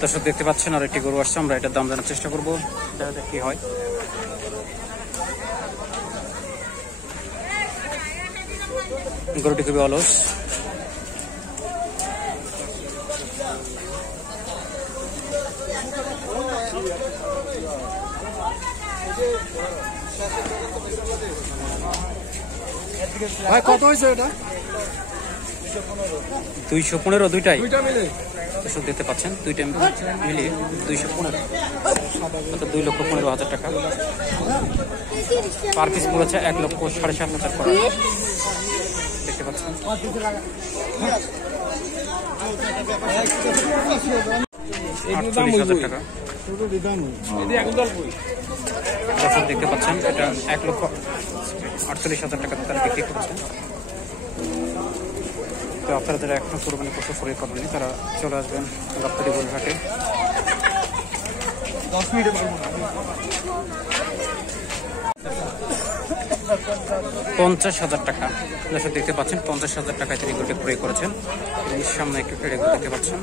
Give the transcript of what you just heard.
দর্শক দেখতে পাচ্ছেন আর একটি গরু আসছে, আমরা এটার দাম জানার চেষ্টা করবো, দেখা যাক কি হয়। গরুটি খুবই অলস। ভাই কত হয়েছে এটা? 215 দুইটাই। দুইটা মিলে দর্শক দেখতে পাচ্ছেন দুইটা মিলিয়ে 215, অর্থাৎ 2,15,000 টাকা। পার পিস পড়েছে 1,7,500 করে। দেখতে পাচ্ছেন 48,000 টাকা। দর্শক দেখতে পাচ্ছেন এটা 1,48,000 টাকা তারা বিক্রি করছেন। তো আপনারা যারা এখনো কোরবানি পশু ক্রয় করেননি তারা চলে আসবেন গাবতলী গরুর হাটে। 50,000 টাকা। দর্শক দেখতে পাচ্ছেন 50,000 টাকায় তিনি গরুটি ক্রয় করেছেন। সামনে একটু ফেড়ে দেখতে পাচ্ছেন।